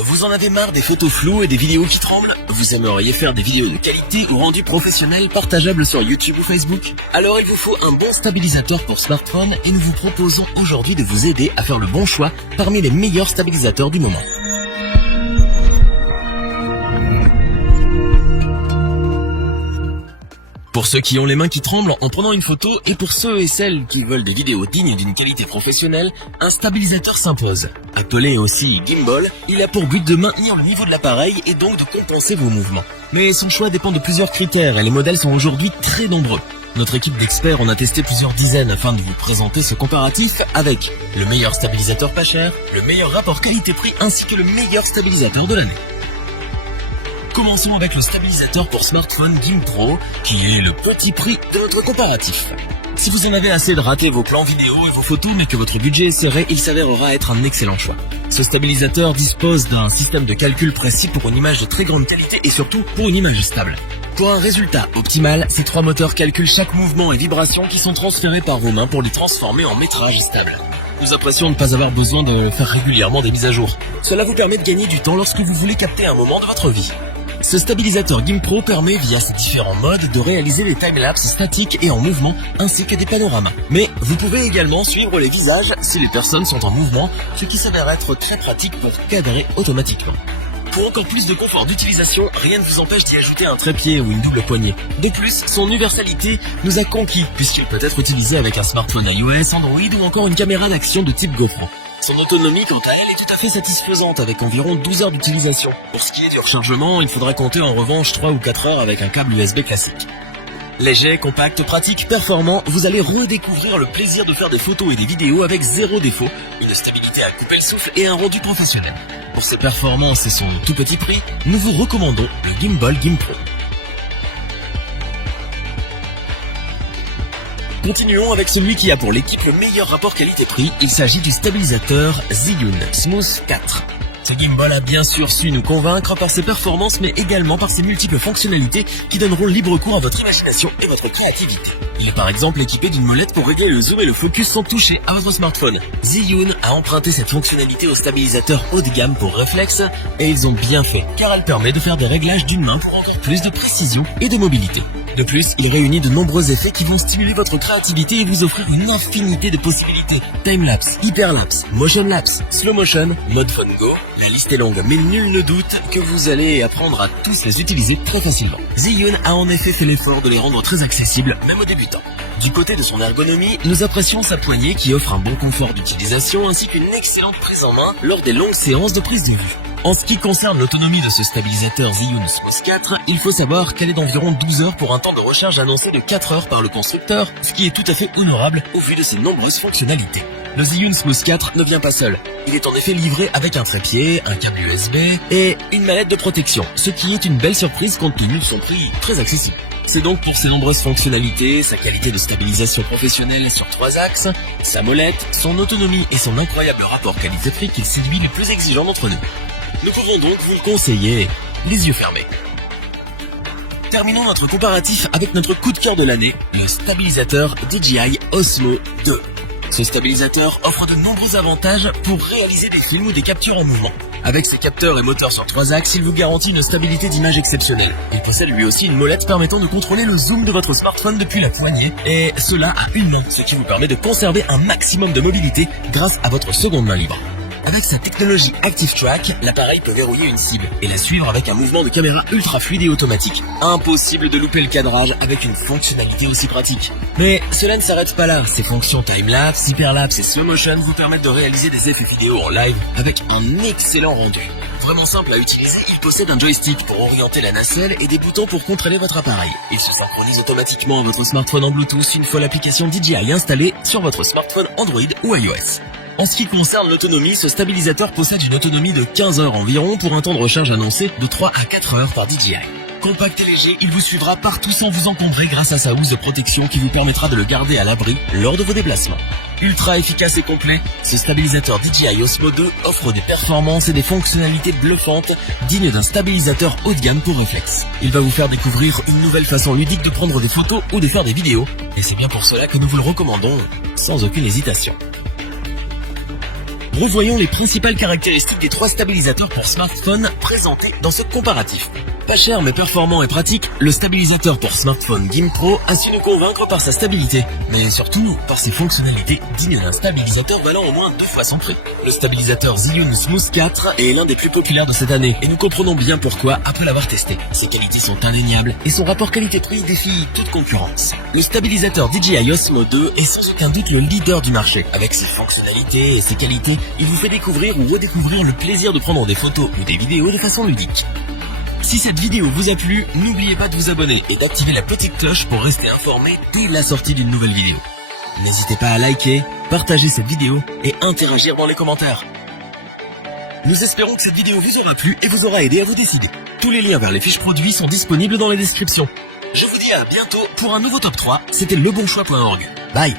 Vous en avez marre des photos floues et des vidéos qui tremblent? Vous aimeriez faire des vidéos de qualité ou rendu professionnel partageables sur YouTube ou Facebook? Alors il vous faut un bon stabilisateur pour smartphone et nous vous proposons aujourd'hui de vous aider à faire le bon choix parmi les meilleurs stabilisateurs du moment. Pour ceux qui ont les mains qui tremblent en prenant une photo et pour ceux et celles qui veulent des vidéos dignes d'une qualité professionnelle, un stabilisateur s'impose. Appelé aussi gimbal, il a pour but de maintenir le niveau de l'appareil et donc de compenser vos mouvements. Mais son choix dépend de plusieurs critères et les modèles sont aujourd'hui très nombreux. Notre équipe d'experts en a testé plusieurs dizaines afin de vous présenter ce comparatif avec le meilleur stabilisateur pas cher, le meilleur rapport qualité-prix ainsi que le meilleur stabilisateur de l'année. Commençons avec le stabilisateur pour smartphone GimPro, qui est le petit prix de notre comparatif. Si vous en avez assez de rater vos plans vidéo et vos photos, mais que votre budget est serré, il s'avérera être un excellent choix. Ce stabilisateur dispose d'un système de calcul précis pour une image de très grande qualité et surtout pour une image stable. Pour un résultat optimal, ces trois moteurs calculent chaque mouvement et vibration qui sont transférés par vos mains pour les transformer en métrage stable. Nous apprécions de ne pas avoir besoin de faire régulièrement des mises à jour. Cela vous permet de gagner du temps lorsque vous voulez capter un moment de votre vie. Ce stabilisateur GimPro permet via ses différents modes de réaliser des timelapses statiques et en mouvement ainsi que des panoramas. Mais vous pouvez également suivre les visages si les personnes sont en mouvement, ce qui s'avère être très pratique pour cadrer automatiquement. Pour encore plus de confort d'utilisation, rien ne vous empêche d'y ajouter un trépied ou une double poignée. De plus, son universalité nous a conquis puisqu'il peut être utilisé avec un smartphone iOS, Android ou encore une caméra d'action de type GoPro. Son autonomie, quant à elle, est tout à fait satisfaisante avec environ 12 heures d'utilisation. Pour ce qui est du rechargement, il faudra compter en revanche 3 ou 4 heures avec un câble USB classique. Léger, compact, pratique, performant, vous allez redécouvrir le plaisir de faire des photos et des vidéos avec zéro défaut, une stabilité à couper le souffle et un rendu professionnel. Pour ses performances et son tout petit prix, nous vous recommandons le Gimbal GimPro. Continuons avec celui qui a pour l'équipe le meilleur rapport qualité-prix, il s'agit du stabilisateur Zhiyun Smooth 4. Ce gimbal a bien sûr su nous convaincre par ses performances mais également par ses multiples fonctionnalités qui donneront libre cours à votre imagination et votre créativité. Il est par exemple équipé d'une molette pour régler le zoom et le focus sans toucher à votre smartphone. Zhiyun a emprunté cette fonctionnalité au stabilisateur haut de gamme pour réflexe et ils ont bien fait car elle permet de faire des réglages d'une main pour encore plus de précision et de mobilité. De plus, il réunit de nombreux effets qui vont stimuler votre créativité et vous offrir une infinité de possibilités. Timelapse, hyperlapse, motion lapse, slow motion, mode phone go. La liste est longue, mais nul ne doute que vous allez apprendre à tous les utiliser très facilement. Zhiyun a en effet fait l'effort de les rendre très accessibles, même aux débutants. Du côté de son ergonomie, nous apprécions sa poignée qui offre un bon confort d'utilisation ainsi qu'une excellente prise en main lors des longues séances de prise de vue. En ce qui concerne l'autonomie de ce stabilisateur Zhiyun Smooth 4, il faut savoir qu'elle est d'environ 12 heures pour un temps de recharge annoncé de 4 heures par le constructeur, ce qui est tout à fait honorable au vu de ses nombreuses fonctionnalités. Le Zhiyun Smooth 4 ne vient pas seul. Il est en effet livré avec un trépied, un câble USB et une mallette de protection, ce qui est une belle surprise compte tenu de son prix très accessible. C'est donc pour ses nombreuses fonctionnalités, sa qualité de stabilisation professionnelle sur 3 axes, sa molette, son autonomie et son incroyable rapport qualité-prix qu'il séduit les plus exigeants d'entre nous. Nous pouvons donc vous le conseiller, les yeux fermés. Terminons notre comparatif avec notre coup de cœur de l'année, le stabilisateur DJI Osmo 2. Ce stabilisateur offre de nombreux avantages pour réaliser des films ou des captures en mouvement. Avec ses capteurs et moteurs sur 3 axes, il vous garantit une stabilité d'image exceptionnelle. Il possède lui aussi une molette permettant de contrôler le zoom de votre smartphone depuis la poignée, et cela à une main, ce qui vous permet de conserver un maximum de mobilité grâce à votre seconde main libre. Avec sa technologie Active Track, l'appareil peut verrouiller une cible et la suivre avec un mouvement de caméra ultra fluide et automatique. Impossible de louper le cadrage avec une fonctionnalité aussi pratique. Mais cela ne s'arrête pas là, ces fonctions timelapse, hyperlapse et slow motion vous permettent de réaliser des effets vidéo en live avec un excellent rendu. Vraiment simple à utiliser, il possède un joystick pour orienter la nacelle et des boutons pour contrôler votre appareil. Il se synchronise automatiquement à votre smartphone en Bluetooth une fois l'application DJI installée sur votre smartphone Android ou iOS. En ce qui concerne l'autonomie, ce stabilisateur possède une autonomie de 15 heures environ pour un temps de recharge annoncé de 3 à 4 heures par DJI. Compact et léger, il vous suivra partout sans vous encombrer grâce à sa housse de protection qui vous permettra de le garder à l'abri lors de vos déplacements. Ultra efficace et complet, ce stabilisateur DJI Osmo 2 offre des performances et des fonctionnalités bluffantes dignes d'un stabilisateur haut de gamme pour réflexe. Il va vous faire découvrir une nouvelle façon ludique de prendre des photos ou de faire des vidéos, et c'est bien pour cela que nous vous le recommandons sans aucune hésitation. Revoyons les principales caractéristiques des 3 stabilisateurs pour smartphone présentés dans ce comparatif. Pas cher mais performant et pratique, le stabilisateur pour smartphone GimbPro a su nous convaincre par sa stabilité, mais surtout par ses fonctionnalités dignes d'un stabilisateur valant au moins 2 fois son prix. Le stabilisateur Zhiyun Smooth 4 est l'un des plus populaires de cette année, et nous comprenons bien pourquoi après l'avoir testé. Ses qualités sont indéniables, et son rapport qualité-prix défie toute concurrence. Le stabilisateur DJI Osmo 2 est sans aucun doute le leader du marché. Avec ses fonctionnalités et ses qualités, il vous fait découvrir ou redécouvrir le plaisir de prendre des photos ou des vidéos de façon ludique. Si cette vidéo vous a plu, n'oubliez pas de vous abonner et d'activer la petite cloche pour rester informé dès la sortie d'une nouvelle vidéo. N'hésitez pas à liker, partager cette vidéo et interagir dans les commentaires. Nous espérons que cette vidéo vous aura plu et vous aura aidé à vous décider. Tous les liens vers les fiches produits sont disponibles dans la description. Je vous dis à bientôt pour un nouveau top 3, c'était lebonchoix.org. Bye.